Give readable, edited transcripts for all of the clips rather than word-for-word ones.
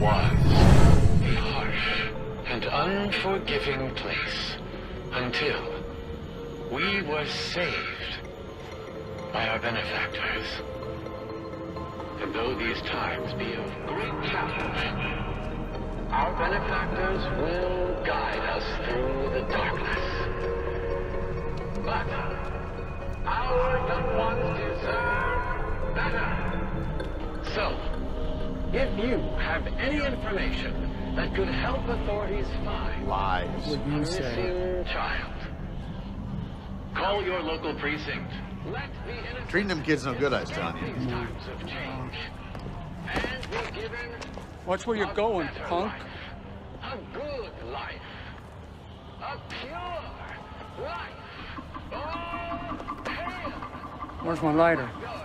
was a harsh and unforgiving place until we were saved by our benefactors. And though these times be of great challenge, our benefactors will guide us through the darkness. But our young ones deserve better. So, if you have any information that could help authorities find Lies. a missing child, call your local precinct. Let the innocent Treating them kids no good, I was telling you. these times of change and be given Watch where you're a going, better punk. life, a good life, a pure life. Oh, hail Where's my lighter? yours.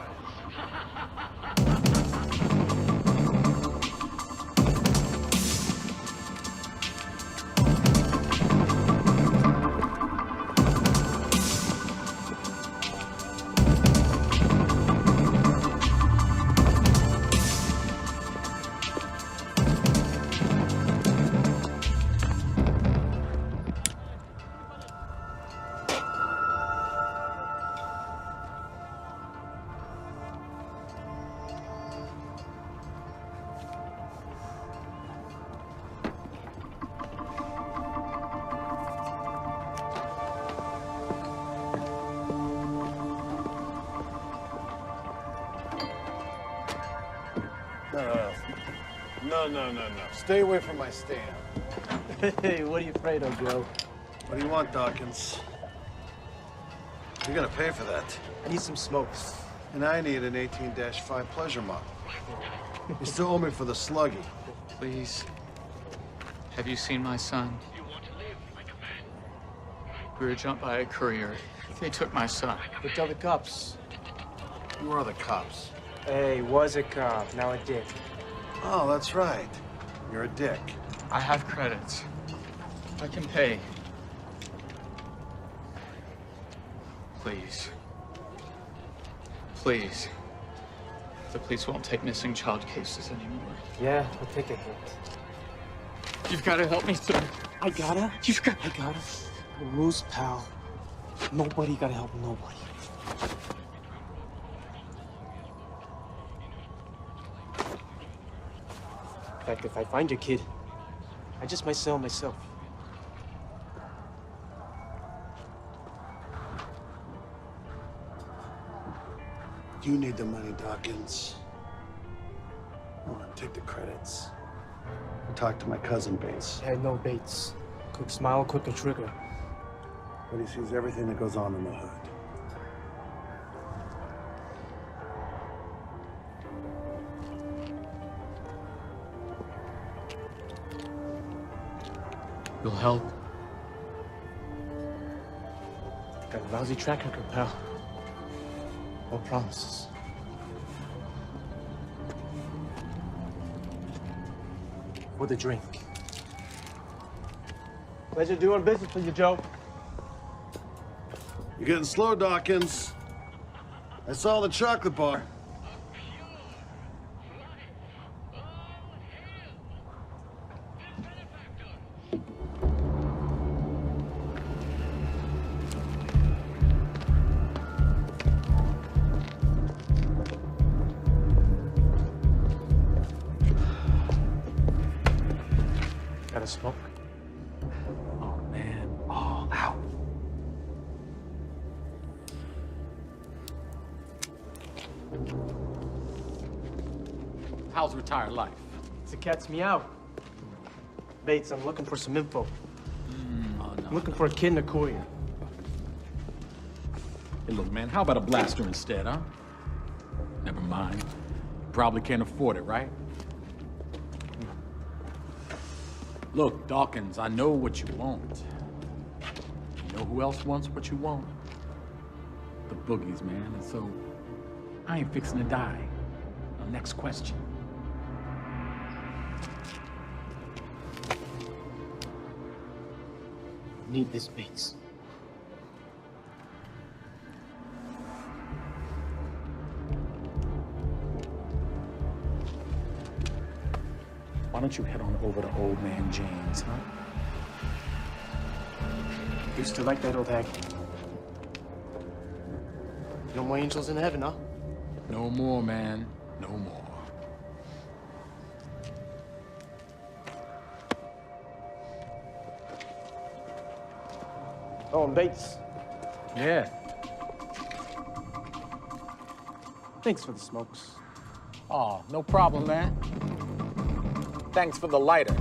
No. Stay away from my stand. Hey, what are you afraid of, Joe? What do you want, Dawkins? You're gonna pay for that. I need some smokes. And I need an 18-5 pleasure model. You still owe me for the sluggy. Please. Have you seen my son? We were jumped by a courier. They took my son. But tell the cops. You are the cops. Hey, was a cop, now a dick. Oh, that's right. You're a dick. I have credits. I can pay. Please. Please. The police won't take missing child cases anymore. Yeah, I'll take a hit. You've got to help me, sir. I gotta? You've got... I gotta? The rules, pal. Nobody gotta help nobody. In fact, if I find your kid, I just might sell myself. You need the money, Dawkins. Come on, take the credits. I'll talk to my cousin Bates. Had no baits. Quick smile, quicker trigger. But he sees everything that goes on in the hood. You'll help. Got a lousy track record, pal. No promises. For the drink. Pleasure doing business with you, Joe. You're getting slow, Dawkins. I saw the chocolate bar. Got a smoke? Oh, man. Oh, ow. How's retired life? It's a cat's meow. Bates, I'm looking for some info. I'm looking for a kid in a courier. Hey, look, man, how about a blaster instead, huh? Never mind. Probably can't afford it, right? Look, Dawkins, I know what you want. You know who else wants what you want? The boogies, man. And so, I ain't fixing to die. Now, next question. Need this, Bates. Why don't you head on over to Old Man James, huh? Used to like that old hag. No more angels in heaven, huh? No more, man. No more. Oh, and Bates. Yeah. Thanks for the smokes. Oh, no problem, man. Thanks for the lighter.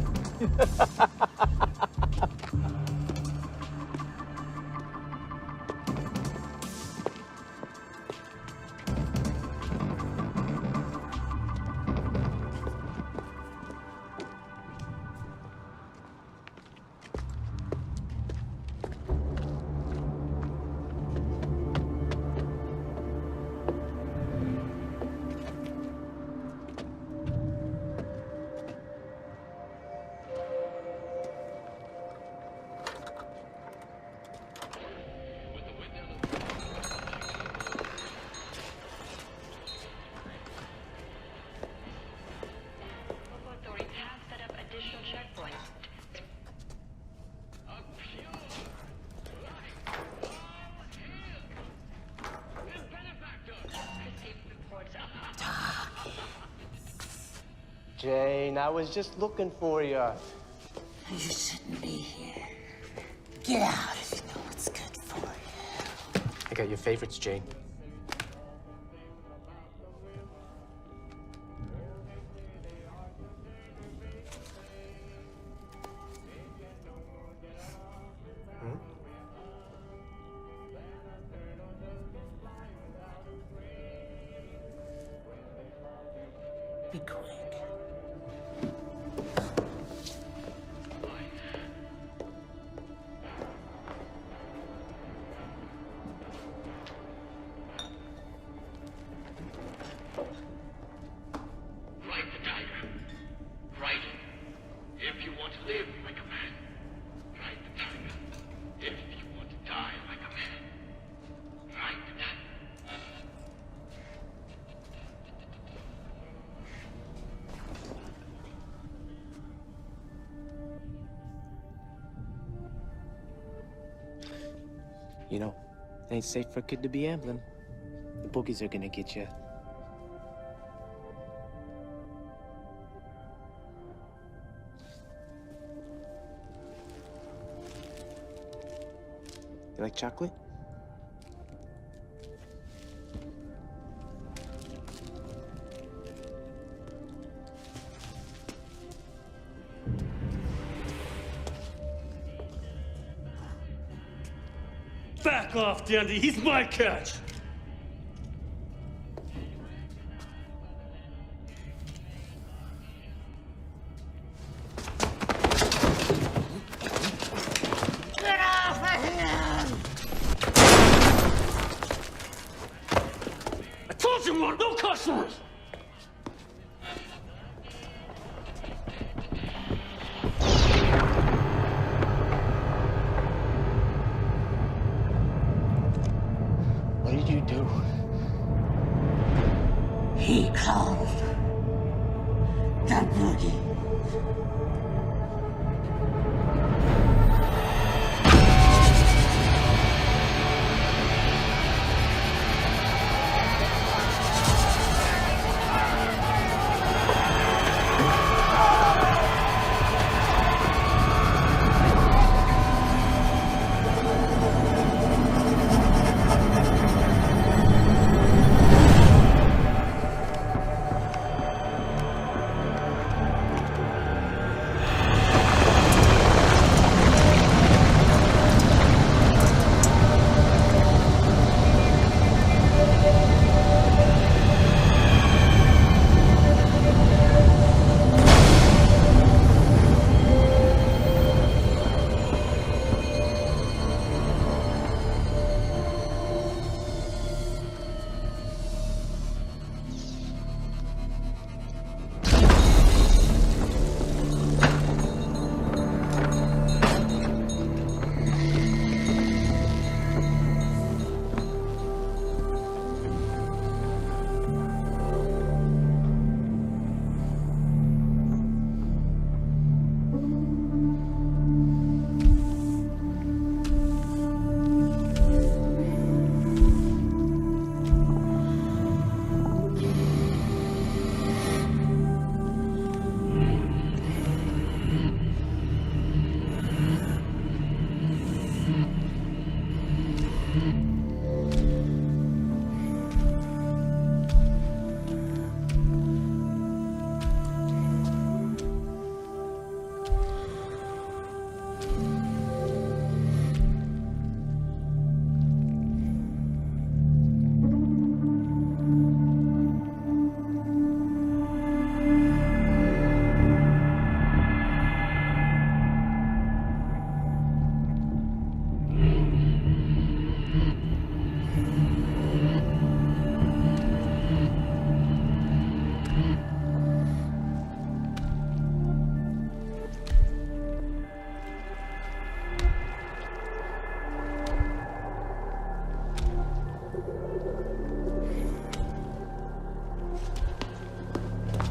Authorities have set up additional checkpoints. Received reports of Jane, I was just looking for you. You shouldn't be here. Get out if you know what's good for you. I got your favorites, Jane. Be quick. Ride the tiger. Ride it. If you want to live like a man, ride the tiger. If you want to die like a man, ride the tiger. You know, it ain't safe for a kid to be ambling. The boogies are gonna get you. You like chocolate? Back off, Dandy. He's my catch. Get off of him! I told you, Mark, no customers. What did you do? He called the boogie.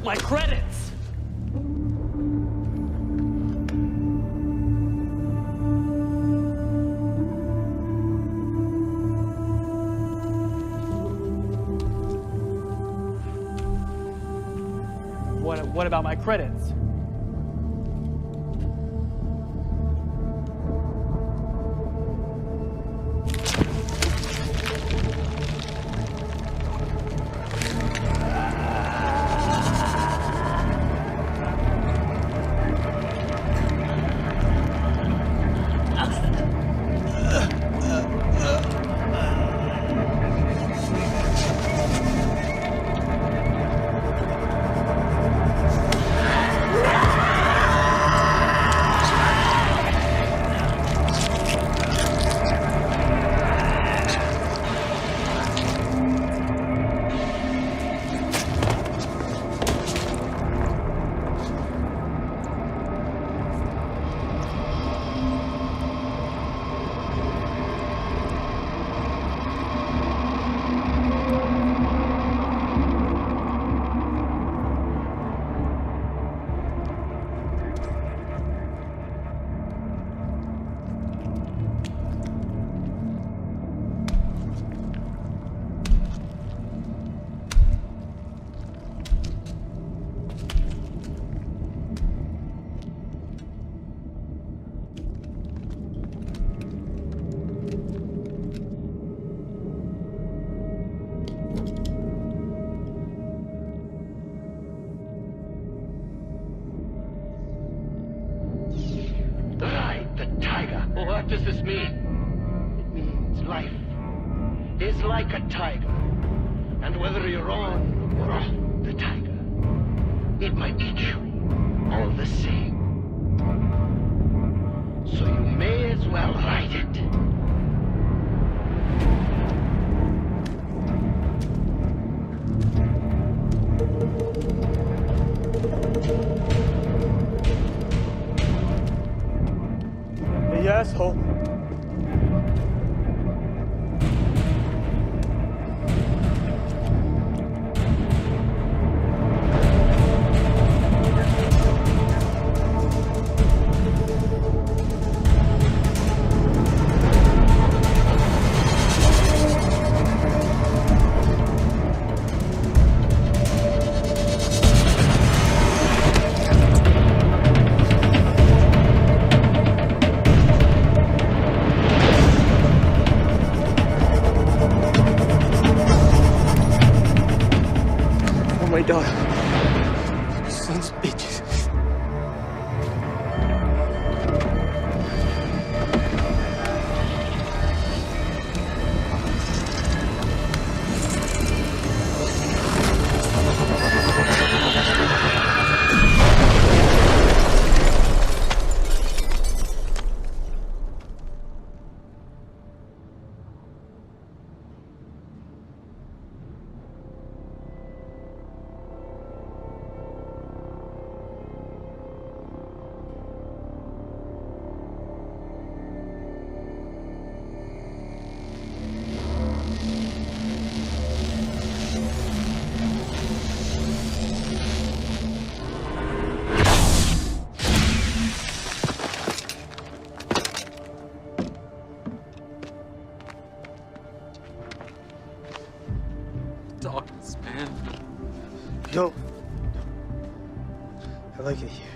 my credits! What about my credits? What does this mean? It means life is like a tiger. And whether you're on or off the tiger, it might eat you all the same. So you may as well ride it. Hey, asshole. My daughter. Sons of bitches. Dawkins, man. Yo. I like it here.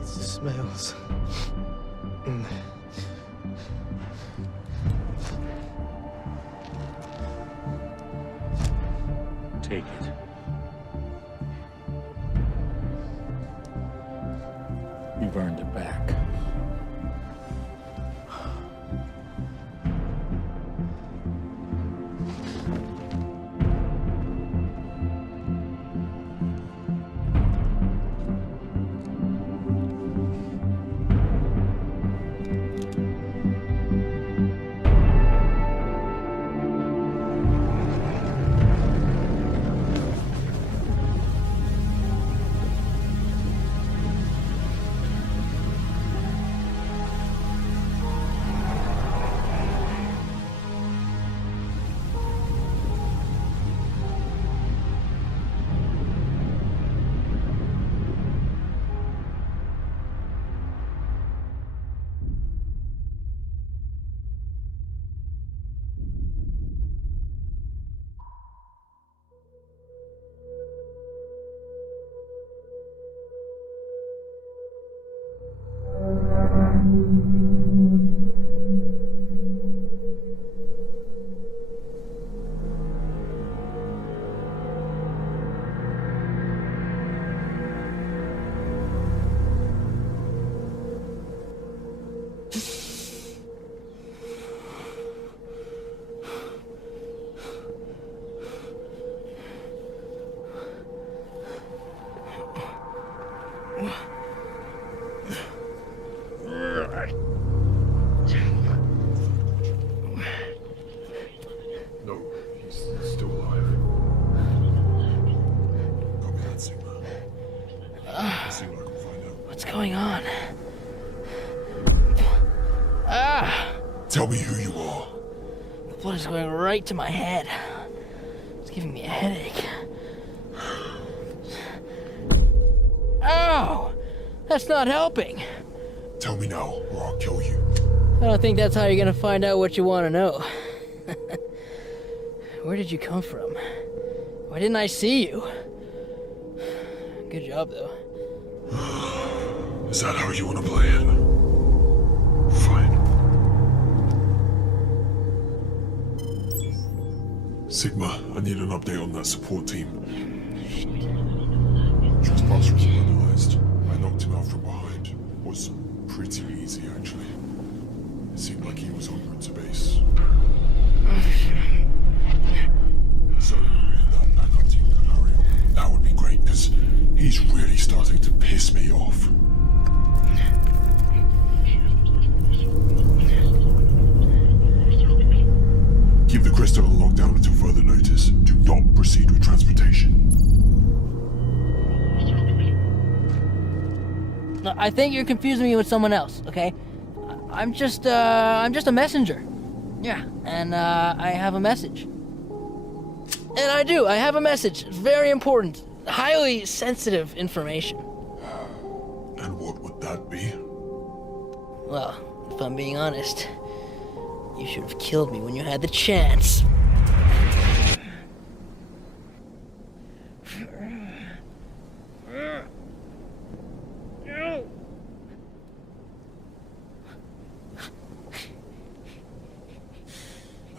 It's the smells. Take it. You've earned it back. going on? Ah! Tell me who you are. The blood is going right to my head. It's giving me a headache. Ow! That's not helping. Tell me now, or I'll kill you. I don't think that's how you're gonna find out what you want to know. Where did you come from? Why didn't I see you? Good job, though. Is that how you want to play it? Fine. Sigma, I need an update on that support team. Just last realized I knocked him out from behind. Was pretty easy, actually. It seemed like he was en route to base. That would be great, because he's really starting to piss me off. Keep the crystal on lockdown until further notice. Do not proceed with transportation. No, I think you're confusing me with someone else, okay? I'm just a messenger. Yeah, and I have a message. And I have a message. It's very important. Highly sensitive information. And what would that be? Well, if I'm being honest, you should have killed me when you had the chance.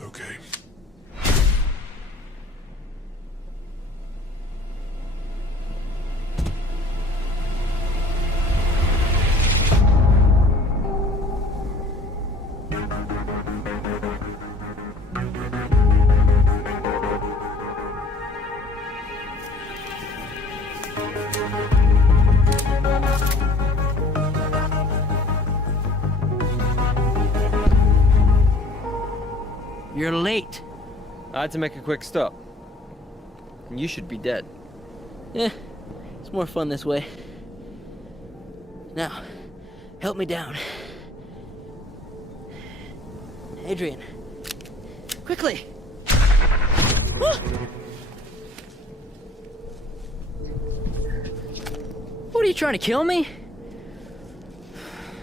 Okay. You're late. I had to make a quick stop. And you should be dead. It's more fun this way. Now, help me down. Adrian, quickly. What, are you trying to kill me?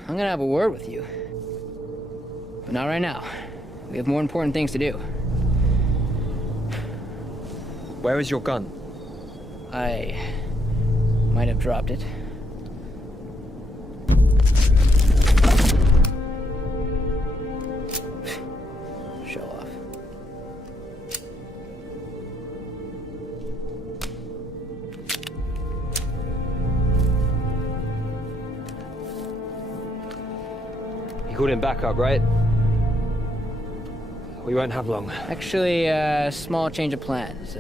I'm gonna have a word with you. But not right now. We have more important things to do. Where is your gun? I might have dropped it. Show off. You called him back up, right? We won't have long. Actually, small change of plans.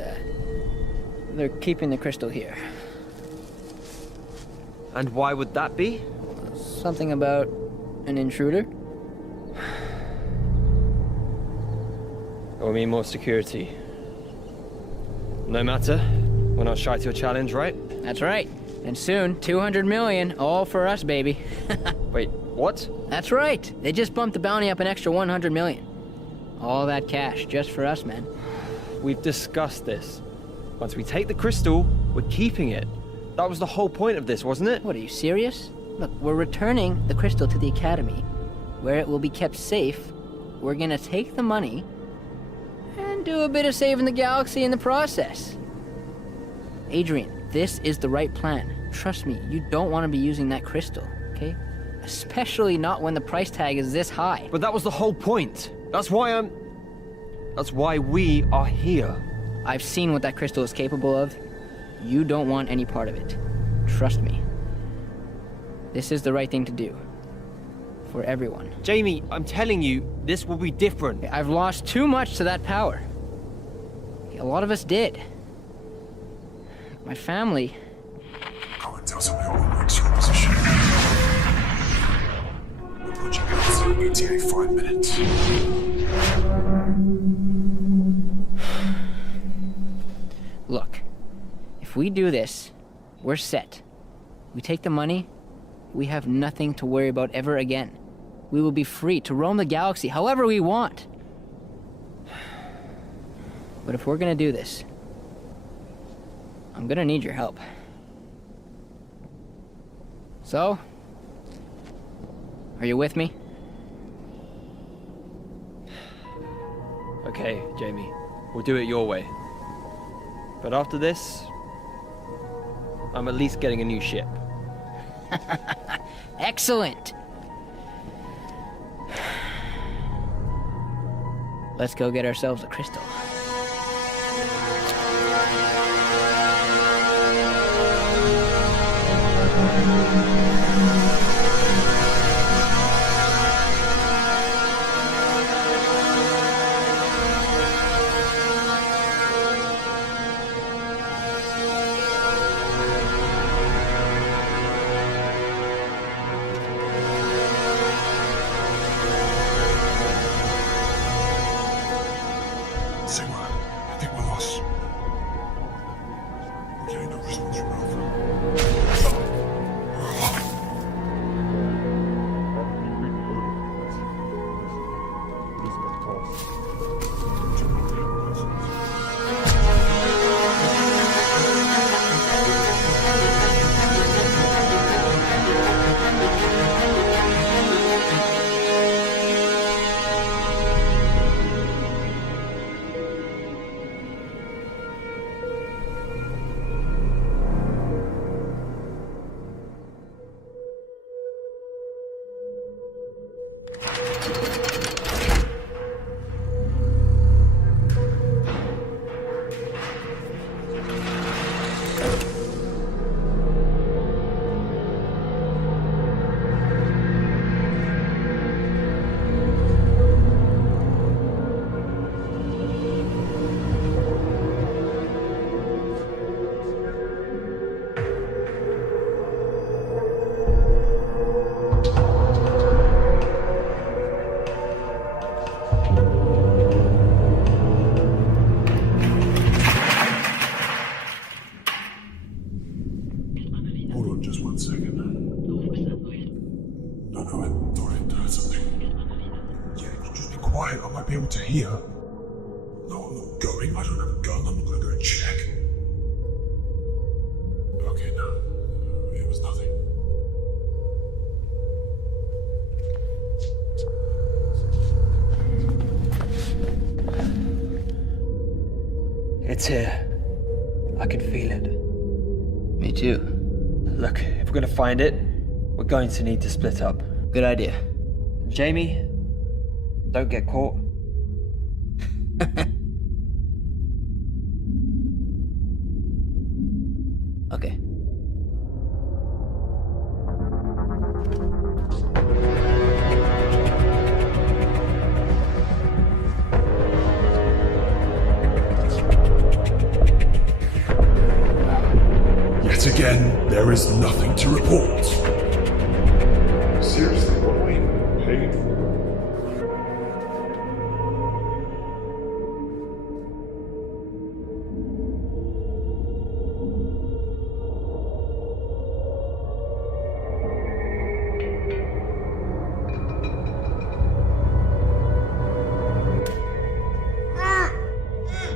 They're keeping the crystal here. And why would that be? Something about an intruder? Or mean more security. No matter, we're not shy to a challenge, right? That's right. And soon, 200 million, all for us, baby. Wait, what? That's right. They just bumped the bounty up an extra 100 million. All that cash, just for us, man. We've discussed this. Once we take the crystal, we're keeping it. That was the whole point of this, wasn't it? What, are you serious? Look, we're returning the crystal to the Academy, where it will be kept safe. We're gonna take the money and do a bit of saving the galaxy in the process. Adrian, this is the right plan. Trust me, you don't want to be using that crystal, okay? Especially not when the price tag is this high. But that was the whole point. That's why we are here. I've seen what that crystal is capable of. You don't want any part of it. Trust me. This is the right thing to do. For everyone. Jamie, I'm telling you, this will be different. I've lost too much to that power. A lot of us did. My family. Go and tell someone who likes your position. We'll put you out in ETA 5 minutes. Look, if we do this, we're set. We take the money, we have nothing to worry about ever again. We will be free to roam the galaxy however we want. But if we're gonna do this, I'm gonna need your help. So, are you with me? Okay, Jamie. We'll do it your way. But after this, I'm at least getting a new ship. Excellent! Let's go get ourselves a crystal. Sigma, I think we're lost. We're getting no response from Alpha. Do not have Hold on just 1 second. Be quiet, I might be able to hear. Okay, no. It was nothing. It's here. I can feel it. Me too. Look, if we're gonna find it, we're going to need to split up. Good idea. Jamie, don't get caught. Okay. Yet again, there is nothing to report. Seriously, what are we paying for?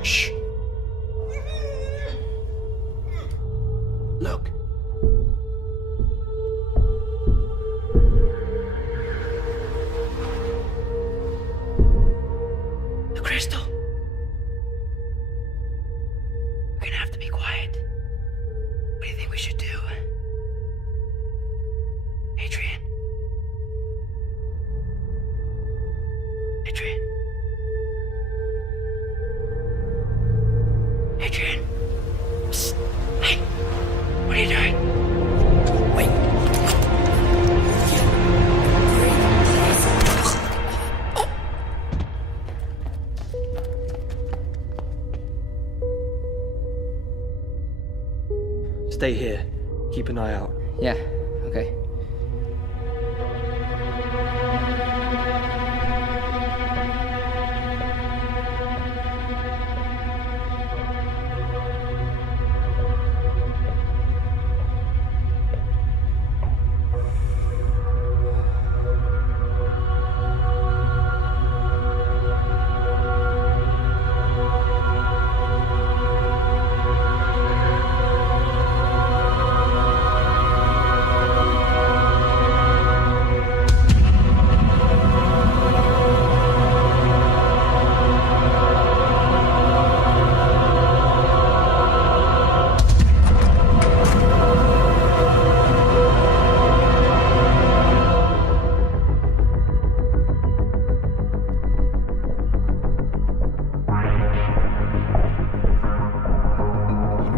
Shh. Look. The crystal. We're gonna have to be quiet. What do you think we should do? Adrian? Adrian? Adrian? Psst. Hey! What are you doing? Wait. Stay here. Keep an eye out. Yeah, okay.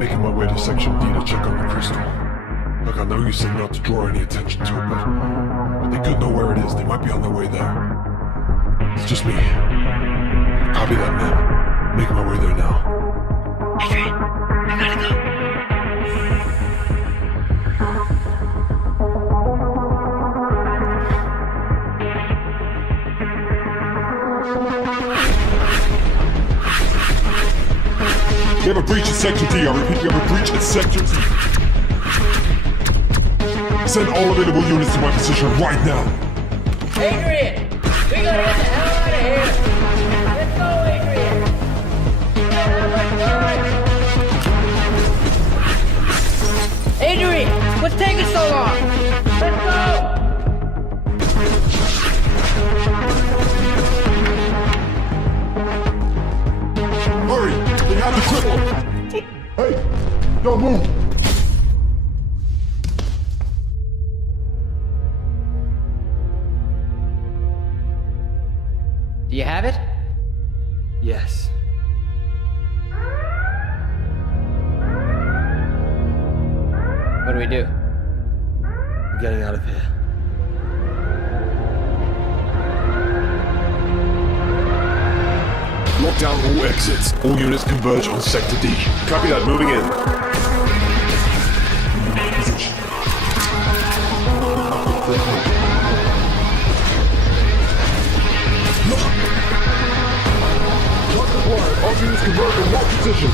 making my way to Section D to check on the crystal. Look, I know you said not to draw any attention to it, but they could know where it is. They might be on their way there. It's just me. Copy that, man. Making my way there now. Adrian, we gotta go. We have a breach in Section D. I repeat, we have a breach in Section D. Send all available units to my position right now. Adrian! We gotta get the hell out of here! Let's go, Adrian! We don't have much time! Adrian! What's taking so long? Let's go! Don't move! Do you have it? Yes. What do we do? I'm getting out of here. Lock down all exits. All units converge on Sector D. Copy that, moving in. All units converge in lock position.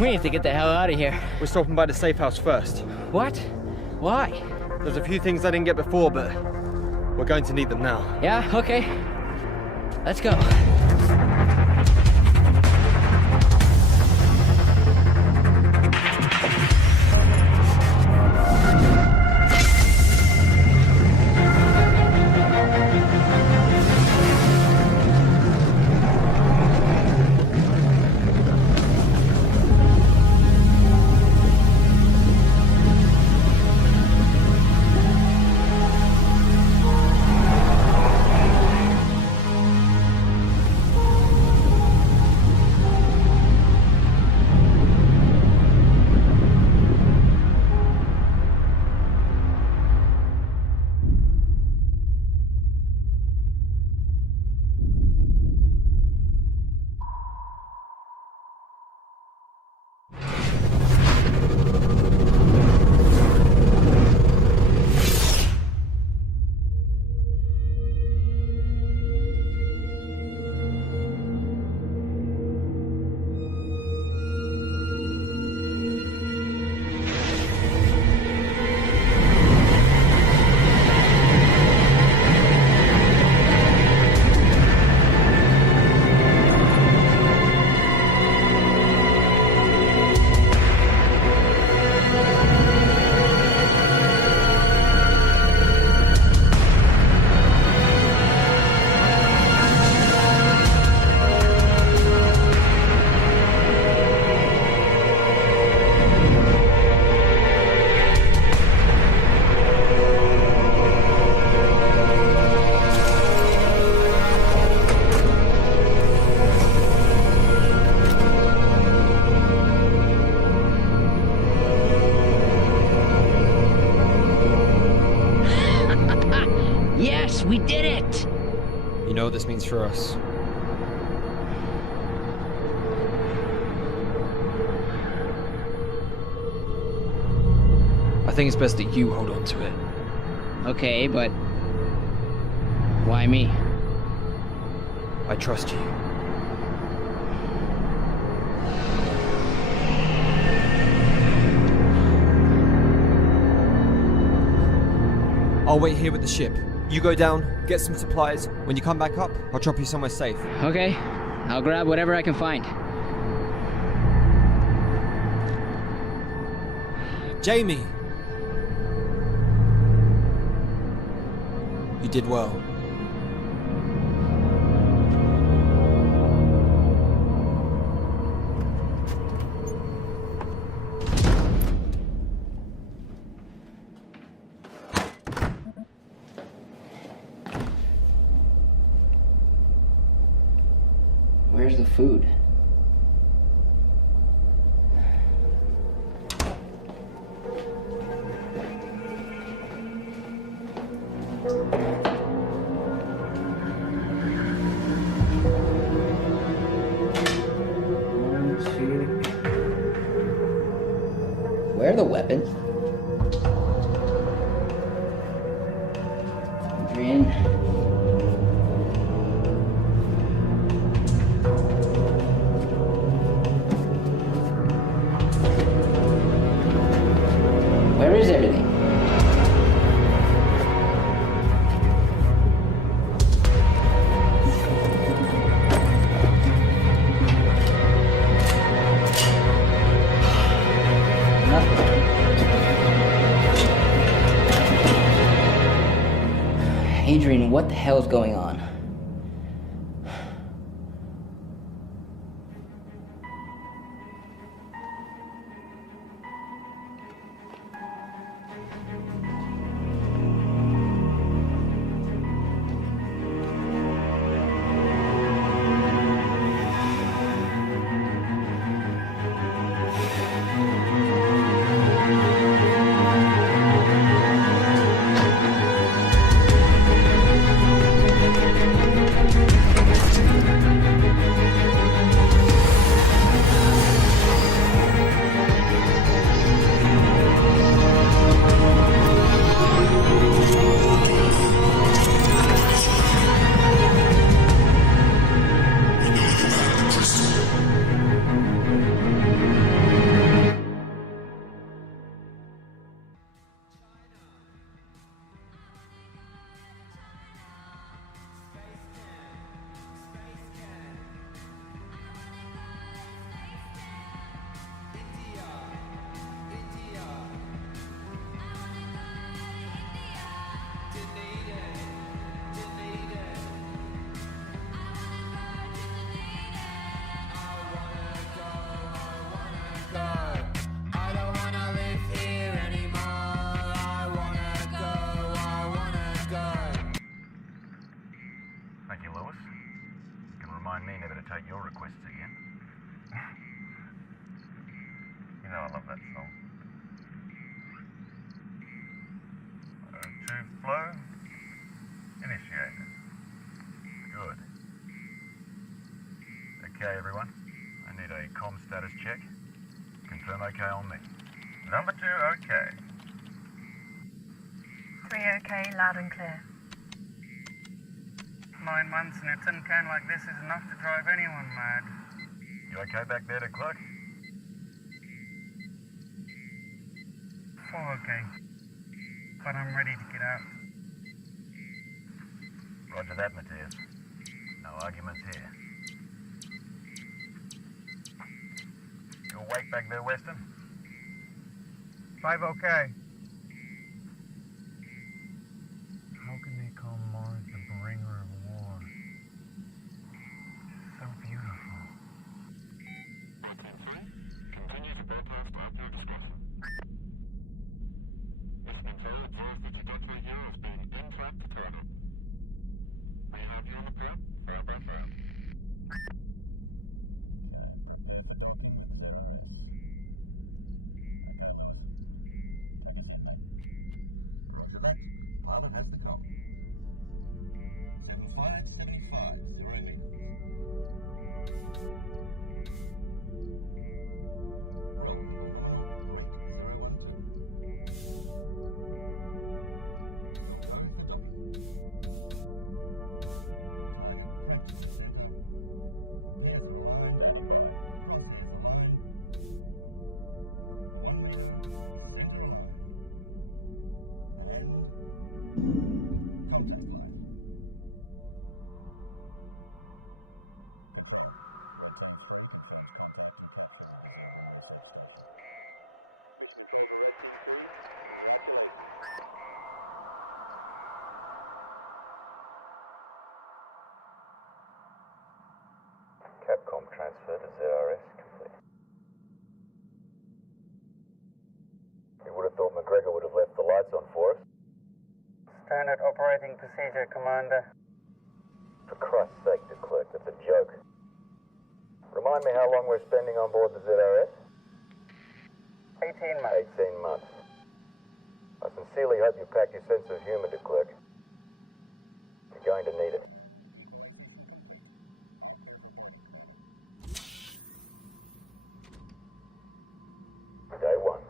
We need to get the hell out of here. We're stopping by the safe house first. What? Why? There's a few things I didn't get before, but we're going to need them now. Yeah, okay. Let's go. know what this means for us. I think it's best that you hold on to it. Okay, but why me? I trust you. I'll wait here with the ship. You go down, get some supplies. When you come back up, I'll drop you somewhere safe. Okay, I'll grab whatever I can find. Jamie! You did well. Where's the food? Where are the weapons? Adrian. Where is everything? Adrian, what the hell is going on? Thank you, Lewis. You can remind me never to take your requests again. You know I love that song. To flow, initiated. Good. Okay, everyone. I need a comm status check. Confirm okay on me. Number 2, okay. 3 okay, loud and clear. 9 months in a tin can like this is enough to drive anyone mad. You okay back there, de Klerk? 4 okay. But I'm ready to get out. Roger that, Matthias. No arguments here. You awake back there, Weston? 5 okay. How can they call Mars the bringer of war? So beautiful. Red Team 3, continue to broadcast at your discretion. Mission Control observes the trajectory here as being in track to target. We have you in the pipe, 5 by 5. Okay, prepare for docking with ZRS. Okay, Lewis. Take us in, mate. Roger that. Pilot has the comm. 7575, 0 meters. Rolling on nominal, rate 012. Still go for docking. Target practically center. Pairs are aligned. Standing by. Crosshairs aligned. 1 meter, center aligned. And contact light. Control. Red Team 3 confirms contact and capture with the Zerbrinn Research Station. Mission Control to Red Team 3. Congratulations. Capcom transfer to ZRS complete. You would have thought McGregor would have left the lights on for us. Standard operating procedure, Commander. For Christ's sake, de Klerk, that's a joke. Remind me how long we're spending on board the ZRS? 18 months. 18 months. I sincerely hope you pack your sense of humor, de Klerk. You're going to need it. And equalization complete. All clear for boarding, Commander. Day 1.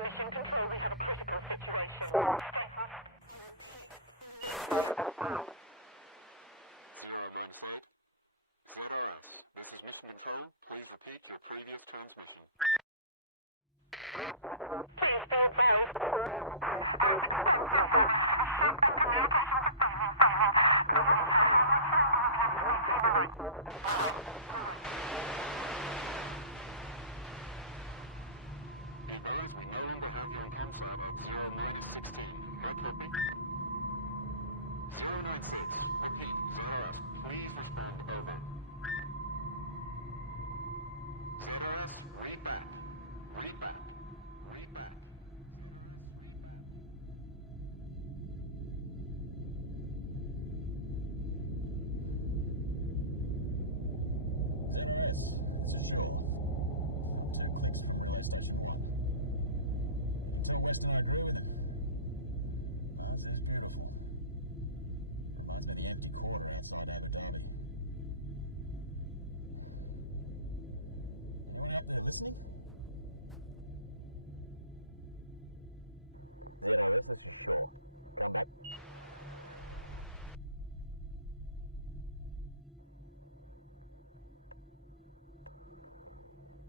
Mission Control, we have a critical situation. Staples. 0-8. ZRS, this is Mission Control. Please repeat your previous transmission. Please be advised. There is extensive damage to the ship and communications are failing. I don't care how much longer we'll be able to maintain the link. Be advised, we no longer have you on ComSat at 0-16. I copy. 096. Repeat, ZRS, please respond over. ZRS, read back. Read back. Read back. ZRS, read back. ZRS, this is Shaw. I'm 2 clicks from Relay Station 1. You can tell Weston I agree with him. Mars is beautiful. Reminds me of the empty quarter outside Abu Dhabi. Anyone up there listening? ZRS, this is Shaw. Come back.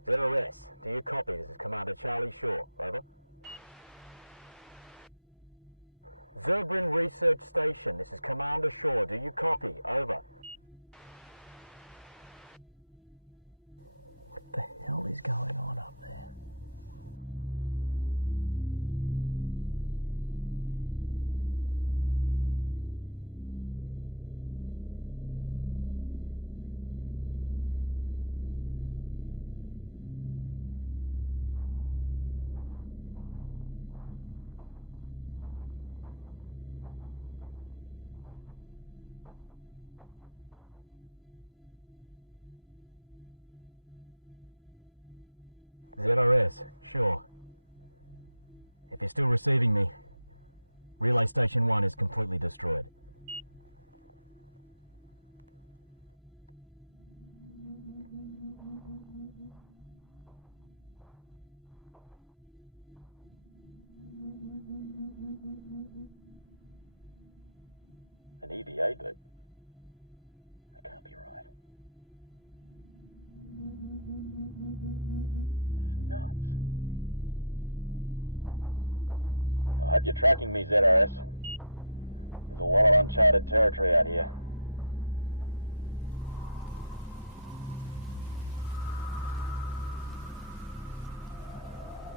ZRS, do you copy? This is Commander Charlie Shaw. Over. Zerbrinn Research Station, this is Commander Shaw. Do you copy? Over. What the hell is going on up there? ZRS, sure. If you're still receiving me, Relay Station 1 is completely destroyed. An EVA boot? That can't be right. Nuts. I hope you're tracking me, ZRS. There's a lot of uncharted territory out here.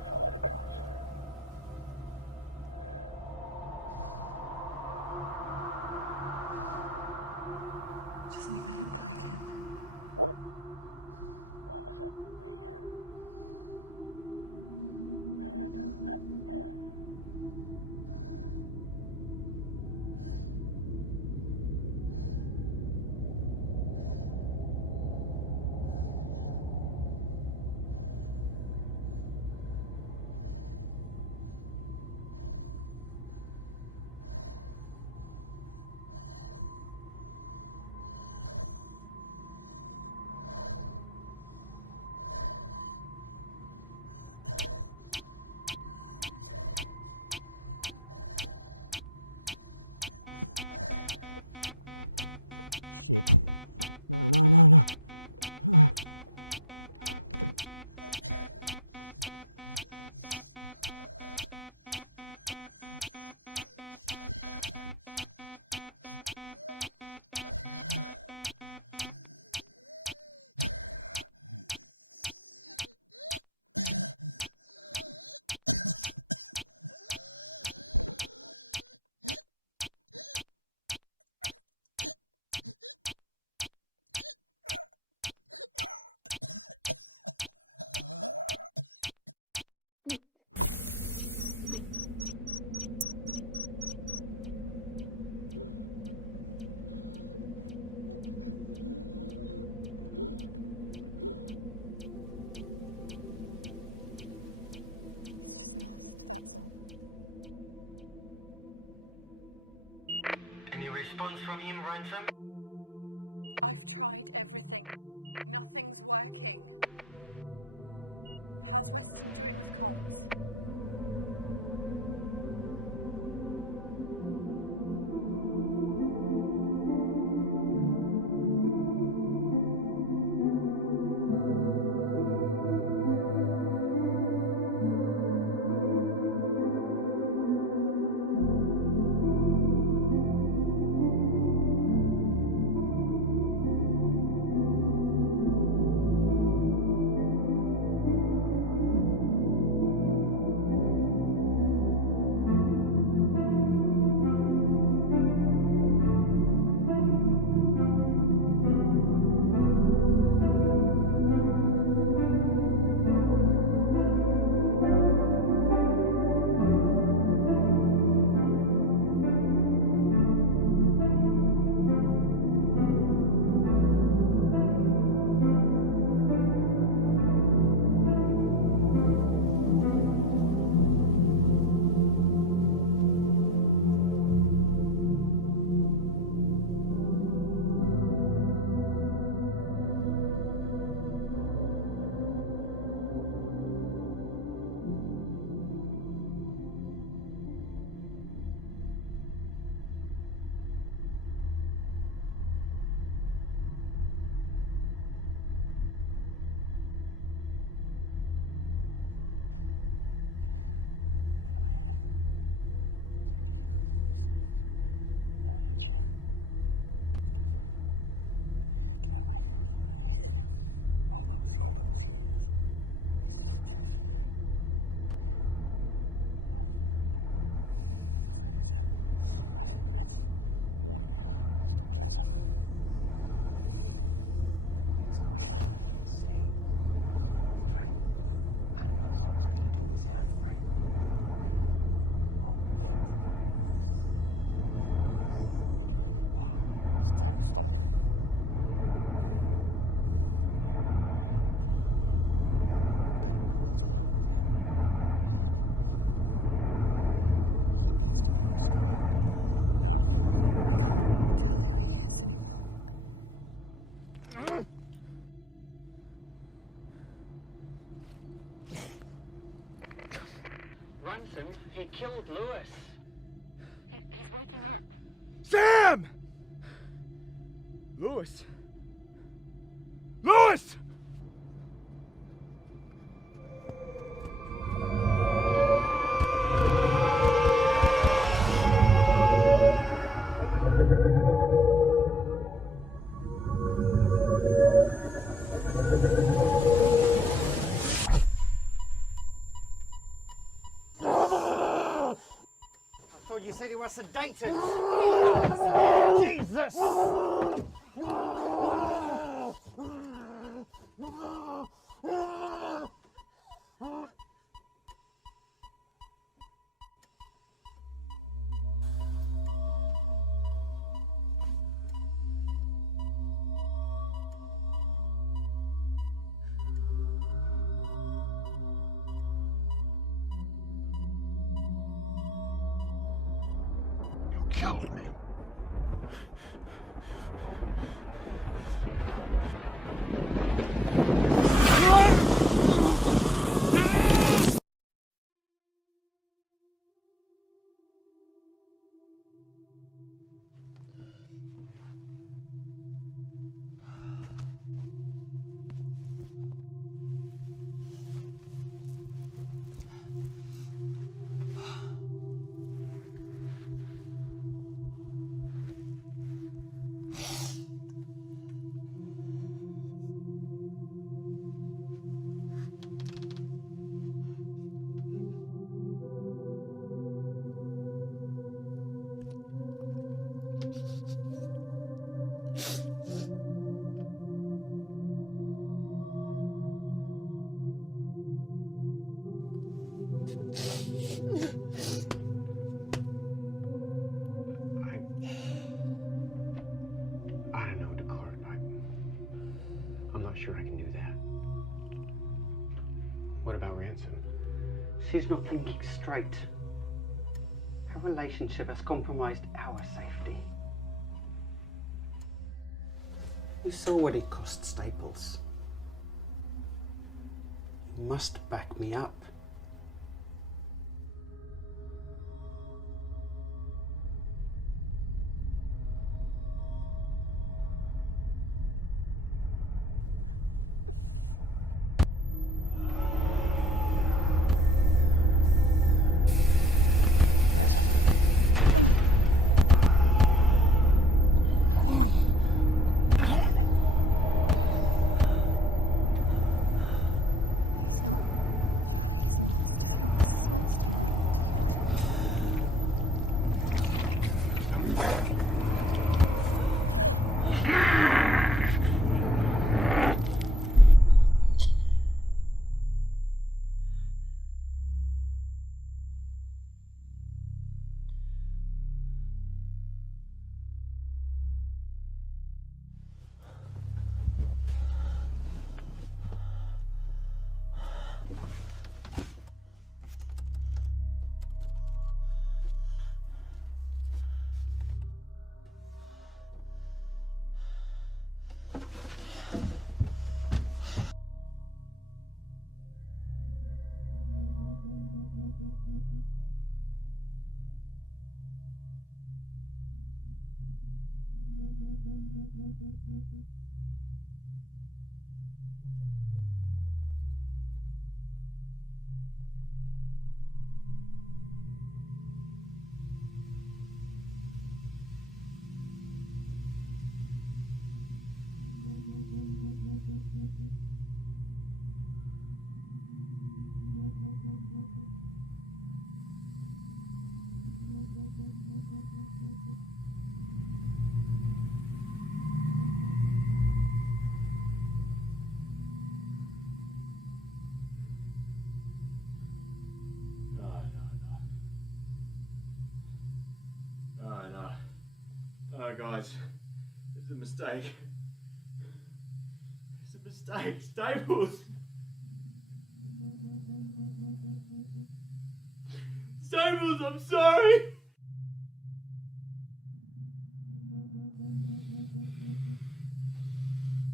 Follow the crumbs. Doesn't even look like him. What? What was that? Shit. No. He's just lost, that's all. Any response from him, Ransom? I've tried everything. Nothing's working. How's Weston doing with comms? Warning you. Stop it, Ransom. He's not insane. Friend. I don't know what we're gonna do with him. Friend. Stop it. I don't know what's wrong with him. He needs to be restrained. Enough. I can't tell who he is anymore. Ransom, he killed Lewis. He's waking up. Sam! Lewis! Lewis! I thought you said he was sedated. Jesus! killed me. I don't know, Dakota. I'm not sure I can do that. What about Ransom? She's not thinking straight. Her relationship has compromised our safety. You saw what it cost Staples. You must back me up. He's not. Charlie, he's a monster. He was a monster. He wouldn't. No, guys. It's a mistake. It's a mistake. Staples! Staples, I'm sorry!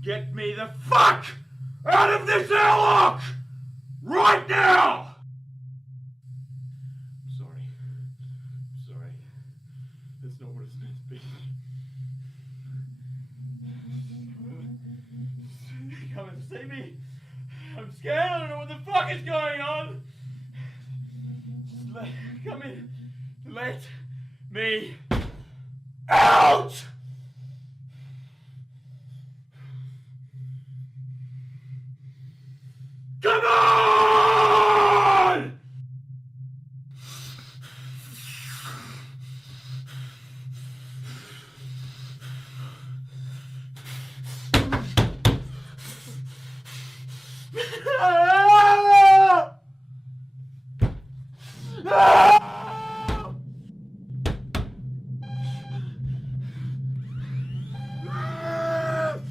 Get me the fuck out of this airlock! Right now! I'm sorry. I'm sorry. That's not what it's meant to be. Come and see me. I'm scared. I don't know what the fuck is going on. Just come in. Let me out! Come on!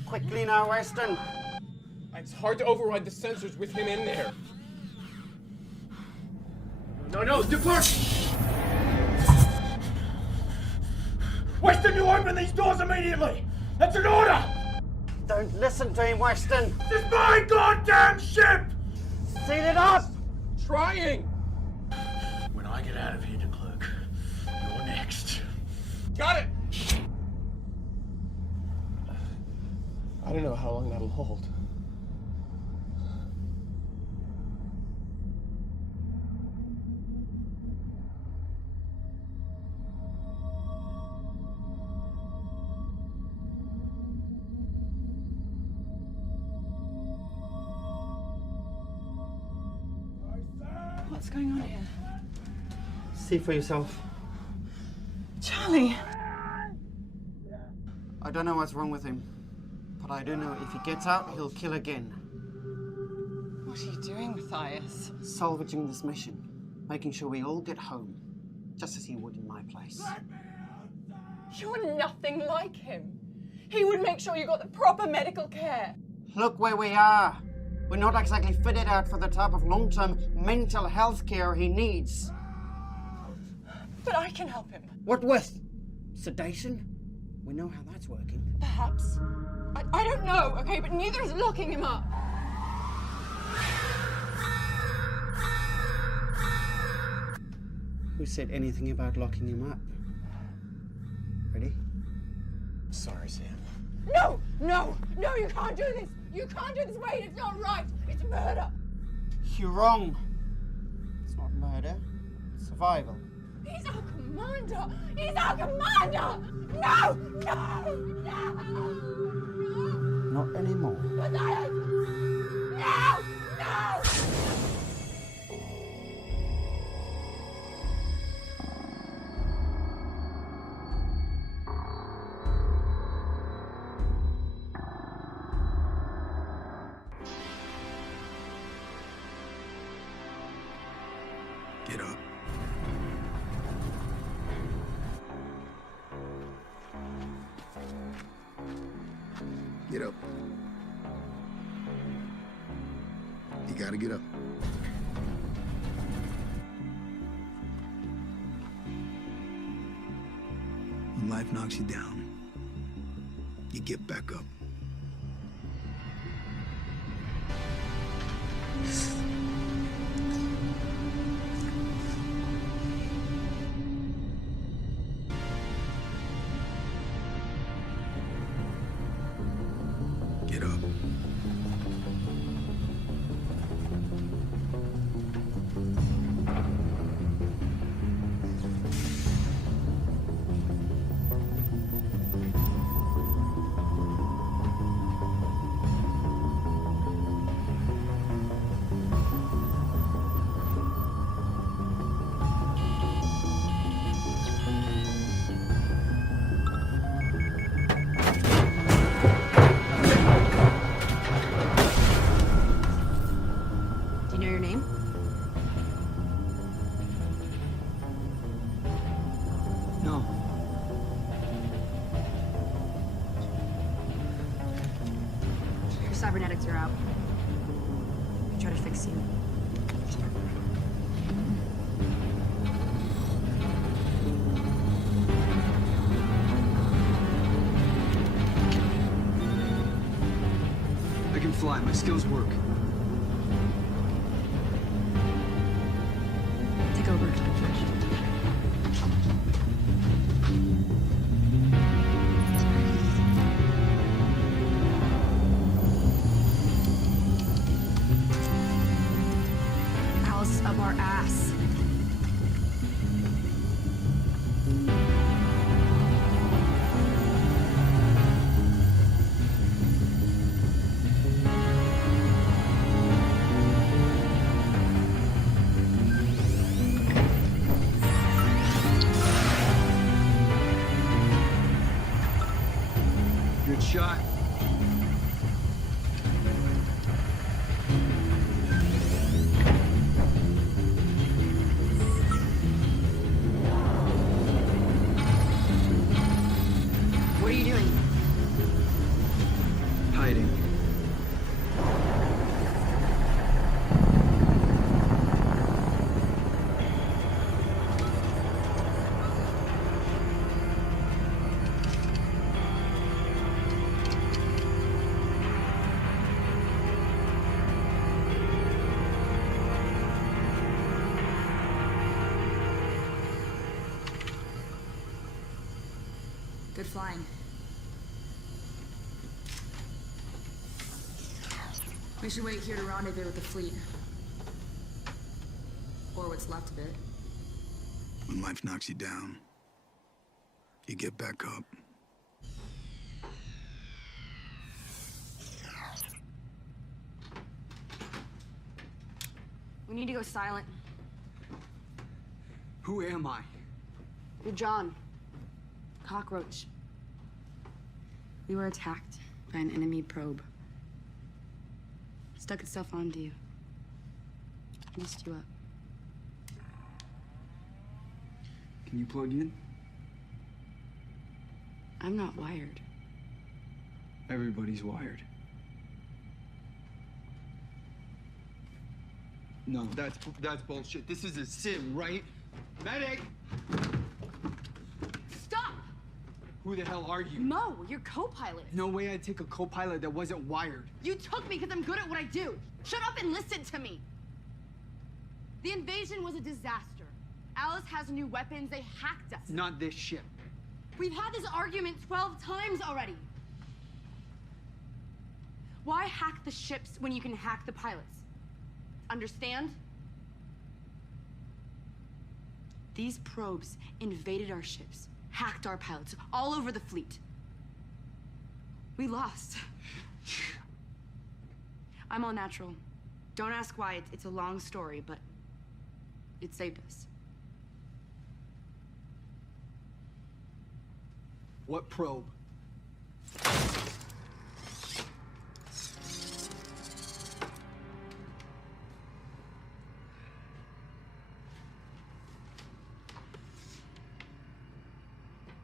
Quickly now, Weston. It's hard to override the sensors with him in there. No, depart! Weston, you open these doors immediately! That's an order! Don't listen to him, Weston! This is my goddamn ship! Seal it up! Trying! When I get out of here, de Klerk, you're next. Got it! I don't know how long that'll hold. What's going on here? See for yourself. Charlie! I don't know what's wrong with him, but I do know if he gets out, he'll kill again. What are you doing, Matthias? Salvaging this mission, making sure we all get home, just as he would in my place. You're nothing like him. He would make sure you got the proper medical care. Look where we are. We're not exactly fitted out for the type of long-term mental health care he needs. But I can help him. What with? Sedation? We know how that's working. Perhaps. I don't know, okay, but neither is locking him up. Who said anything about locking him up? Ready? Sorry, Sam. No! No! No, you can't do this! You can't do this! Wait, it's not right! It's murder! You're wrong. It's not murder. It's survival. He's our commander! He's our commander! No! No! No! Not anymore. Matthias! No! No! Get up. Get up. You gotta get up. When life knocks you down, you get back up. Get up. Do you know your name? No. Your cybernetics are out. I try to fix you. I can fly. My skills work. Take over. Alice up our ass. Good shot. flying. We should wait here to rendezvous with the fleet. Or what's left of it. When life knocks you down, you get back up. We need to go silent. Who am I? You're John. Cockroach. We were attacked by an enemy probe. Stuck itself onto you. Messed you up. Can you plug in? I'm not wired. Everybody's wired. No, that's bullshit. This is a sim, right? Medic! Stop! Who the hell are you? Mo, you're co-pilot. No way I'd take a co-pilot that wasn't wired. You took me because I'm good at what I do. Shut up and listen to me. The invasion was a disaster. Alice has new weapons. They hacked us. Not this ship. We've had this argument 12 times already. Why hack the ships when you can hack the pilots? Understand? These probes invaded our ships, hacked our pilots, all over the fleet. We lost. I'm all natural. Don't ask why, it's a long story, but it saved us. What probe?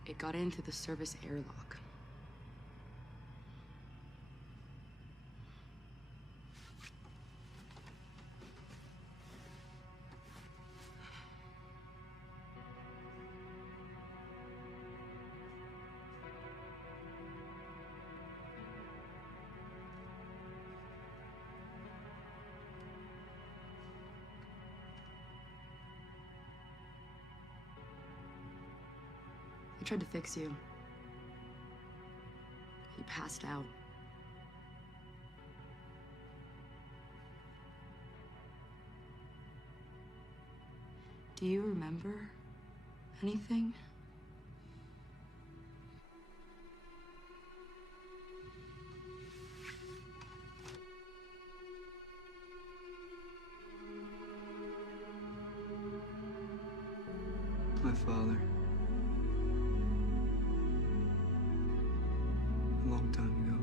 It got into the service airlock. I tried to fix you. You passed out. Do you remember anything? My father. A long time ago.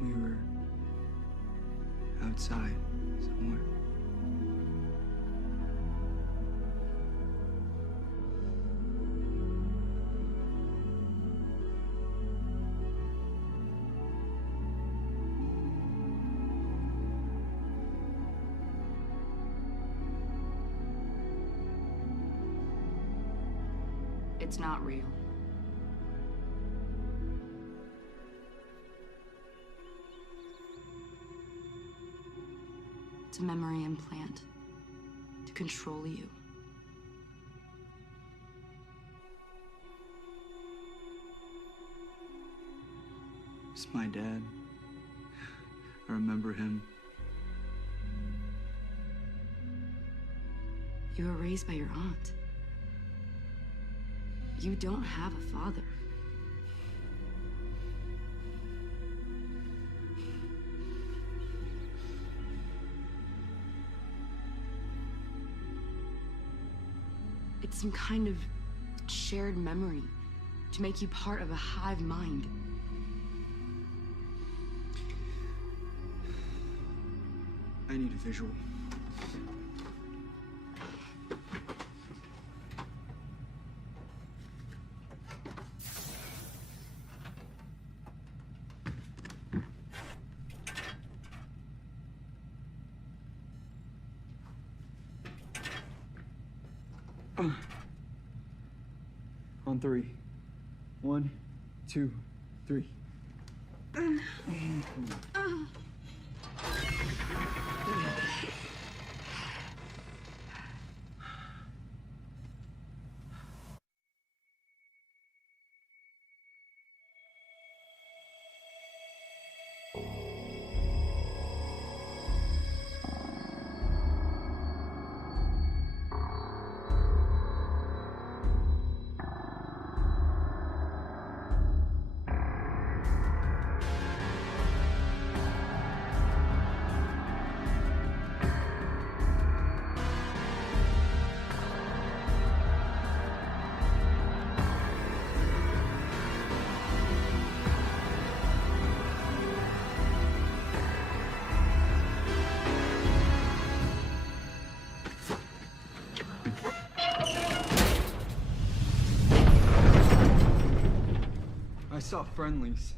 We were outside somewhere. It's not real. It's a memory implant to control you. It's my dad. I remember him. You were raised by your aunt. You don't have a father. It's some kind of shared memory to make you part of a hive mind. I need a visual. On three. 1, 2, 3. I saw friendlies.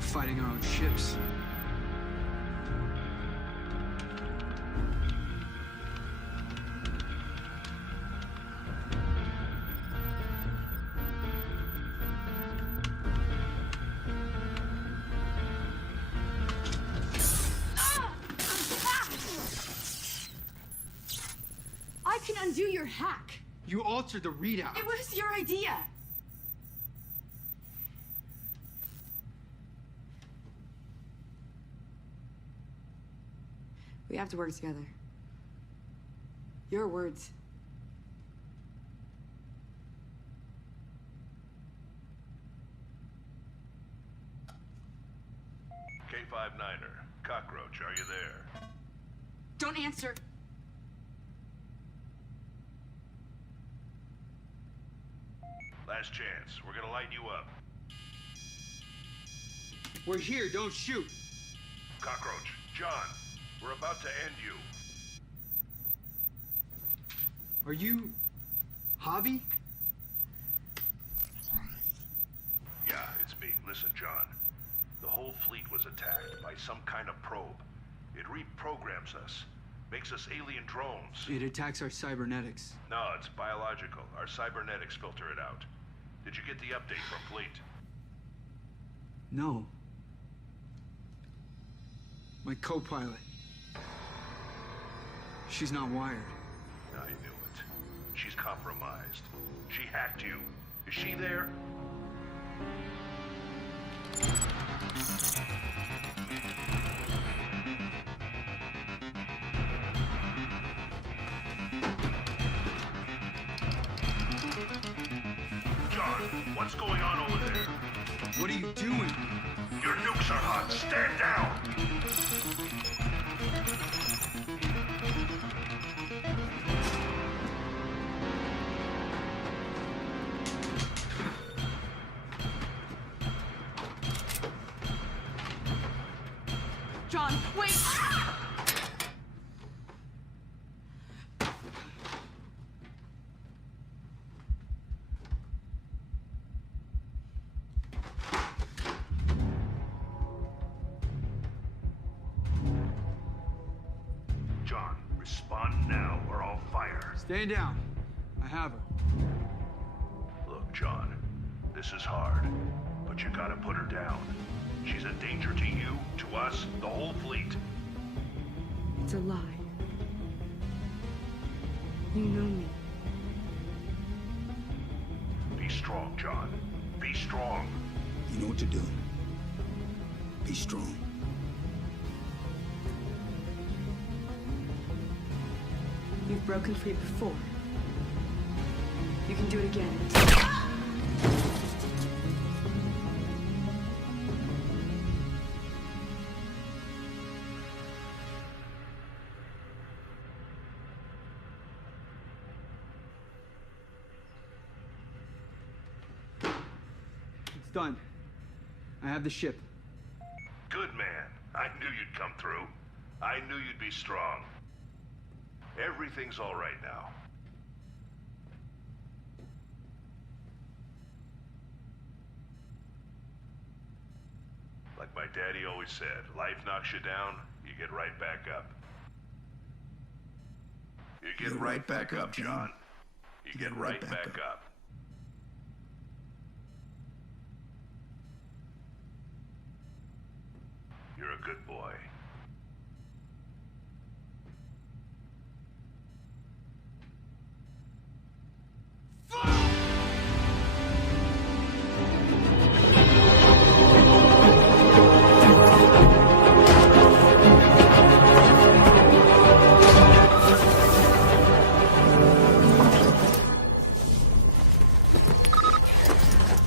Fighting our own ships. I can undo your hack. You altered the readout. It was your idea. We have to work together. Your words. K-59er, Cockroach, are you there? Don't answer. Last chance. We're gonna light you up. We're here, don't shoot. Cockroach, John, we're about to end you. Are you Javi? Yeah, it's me. Listen, John. The whole fleet was attacked by some kind of probe. It reprograms us. Makes us alien drones. It attacks our cybernetics. No, it's biological. Our cybernetics filter it out. Did you get the update from Fleet? No. My co-pilot. She's not wired. I knew it. She's compromised. She hacked you. Is she there? John, what's going on over there? What are you doing? Your nukes are hot. Stand down! John, wait! John, respond now or I'll fire. Stand down. I have her. Look, John, this is hard, but you gotta put her down. She's a danger to you, to us, the whole fleet. It's a lie. You know me. Be strong, John. Be strong. You know what to do. Be strong. broken free before. You can do it again. It's done. I have the ship. Good man. I knew you'd come through. I knew you'd be strong. Everything's all right now. Like my daddy always said, life knocks you down, you get right back up. You get right back up, John. You get right back up. You're a good boy.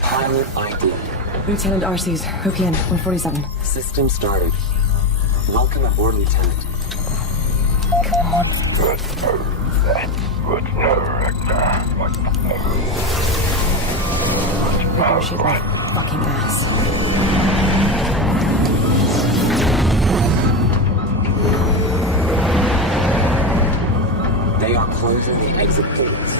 Pilot ID. Lieutenant Arces, OPM 147. System started. Welcome aboard, Lieutenant. Prepare shit like fucking ass. They are closing the exit gates.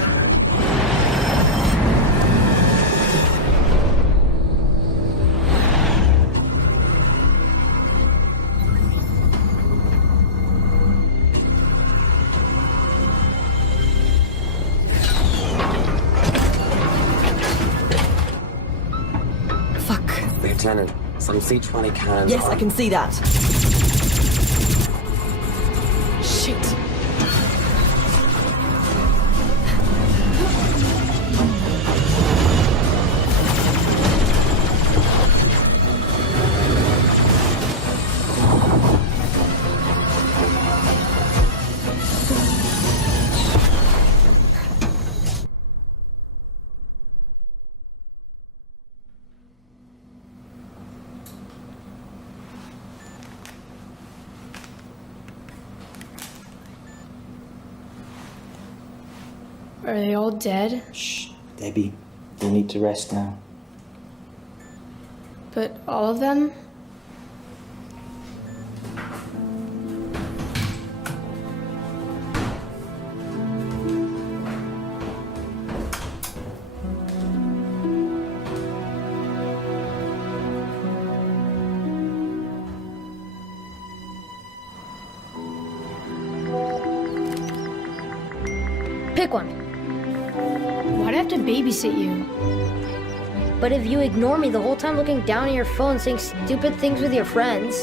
Lieutenant, some C-20 cannons. Yes, I can see that. Shit. Are they all dead? Shh, Debbie. You need to rest now. But all of them? Pick one. Why'd I have to babysit you? But if you ignore me the whole time looking down at your phone saying stupid things with your friends...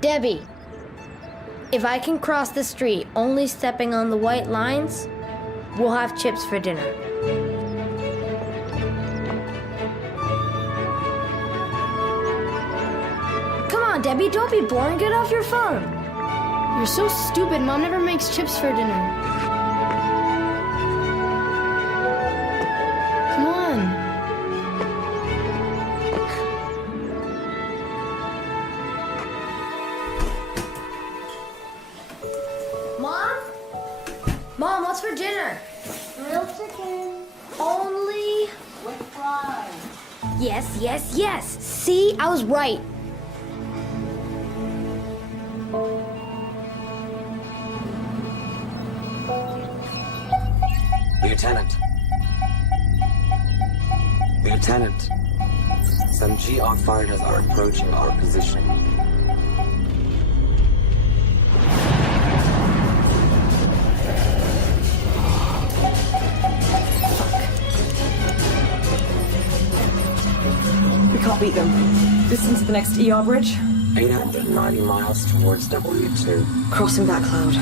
Debbie, if I can cross the street only stepping on the white lines, we'll have chips for dinner. Debbie, don't be boring. Get off your phone. You're so stupid. Mom never makes chips for dinner. Come on. Mom? Mom, what's for dinner? Grilled chicken. Only... With fries. Yes, yes, yes. See, I was right. Lieutenant. Lieutenant. Some GR fighters are approaching our position. We can't beat them. Distance to the next ER bridge? 890 miles towards W2. Crossing that cloud.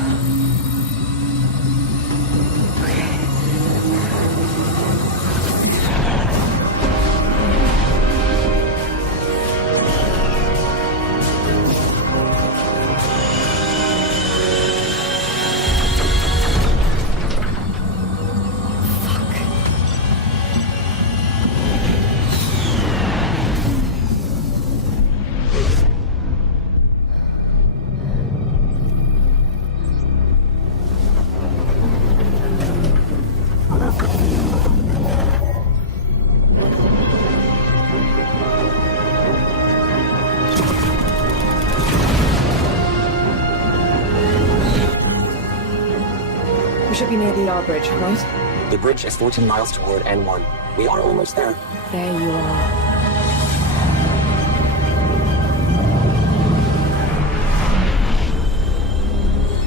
bridge, right? The bridge is 14 miles toward N1. We are almost there. There you are.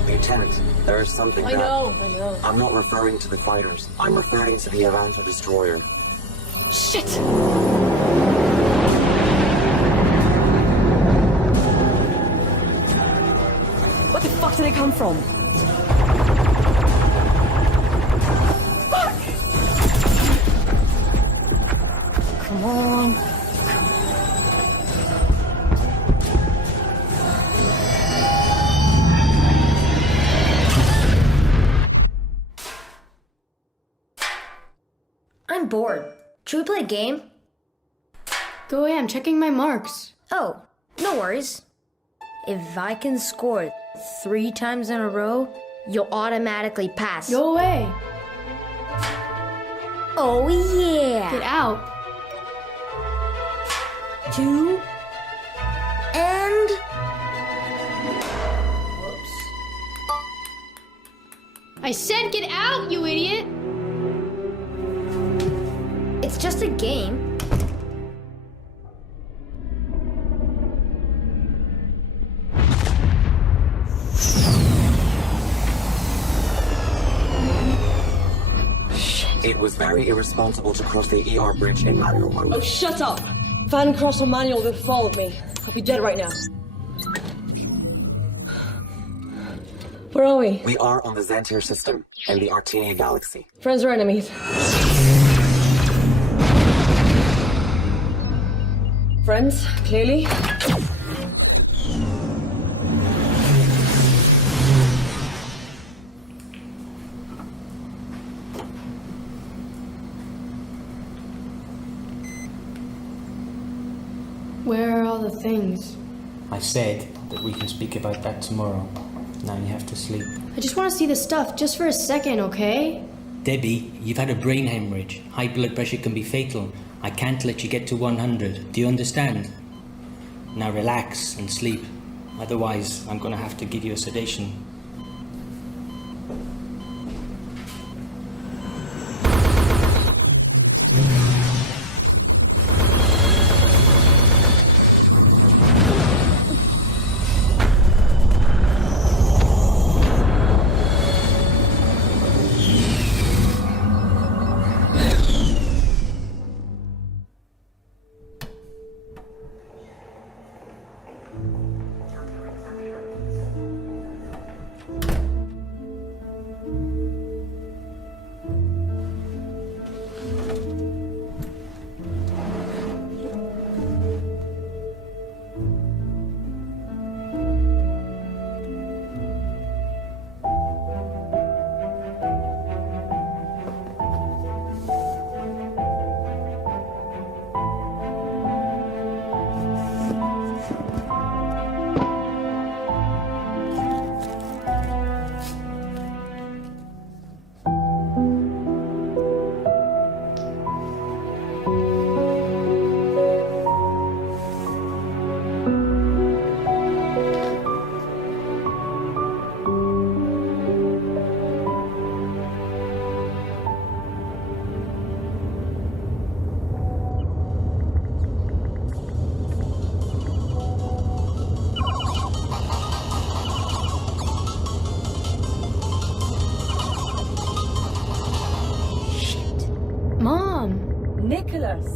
Lieutenant, there is something I there. know. I'm not referring to the fighters. I'm referring to the Avanto destroyer. Shit! Where the fuck did it come from? Fuck! Come on. I'm bored. Should we play a game? Go away, I'm checking my marks. Oh, no worries. If I can score 3 times in a row, you'll automatically pass. Go away. Oh yeah. Get out. 2 and... I said get out, you idiot! It's just a game. It was very irresponsible to cross the ER bridge in manual mode. Oh, shut up! If I hadn't crossed the manual, they'd followed me. I'd be dead right now. Where are we? We are on the Xantier system in the Artenia galaxy. Friends or enemies? Friends, clearly. Where are all the things? I said that we can speak about that tomorrow. Now you have to sleep. I just want to see the stuff, just for a second, okay? Debbie, you've had a brain hemorrhage. High blood pressure can be fatal. I can't let you get to 100. Do you understand? Now relax and sleep. Otherwise, I'm gonna have to give you a sedation.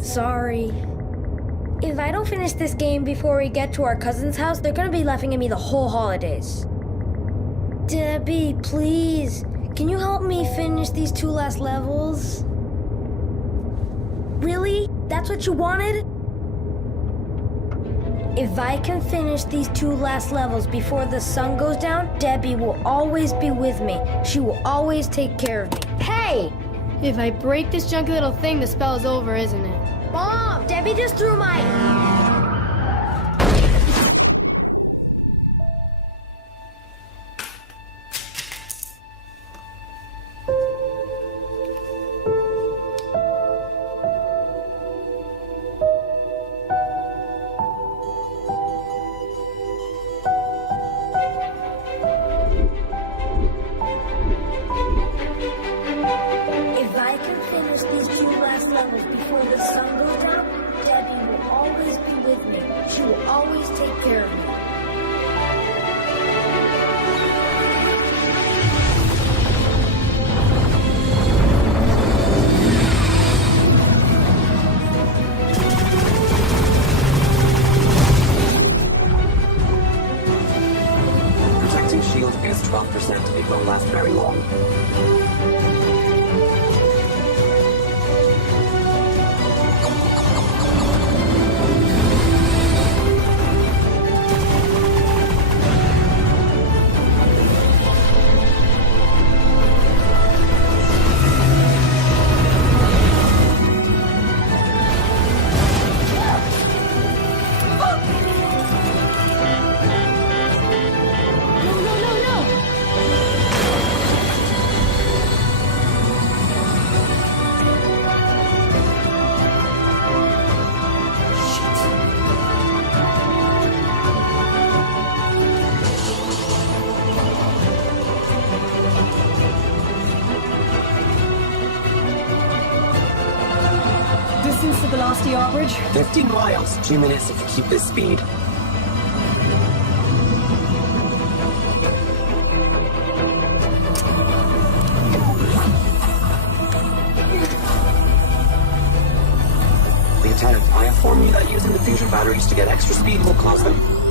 Sorry. If I don't finish this game before we get to our cousin's house, they're gonna be laughing at me the whole holidays. Debbie, please. Can you help me finish these 2 last levels? Really? That's what you wanted? If I can finish these 2 last levels before the sun goes down, Debbie will always be with me. She will always take care of me. Hey! If I break this junky little thing, the spell is over, isn't it? Mom! Debbie just threw my... levels before the sun goes down, Debbie will always be with me. She will always take care of me. Protecting shield is 12%. It won't last very long. Distance to Velocity Bridge? 15 miles, 2 minutes if you keep this speed. Lieutenant, I inform you that using the fusion batteries to get extra speed will cause them.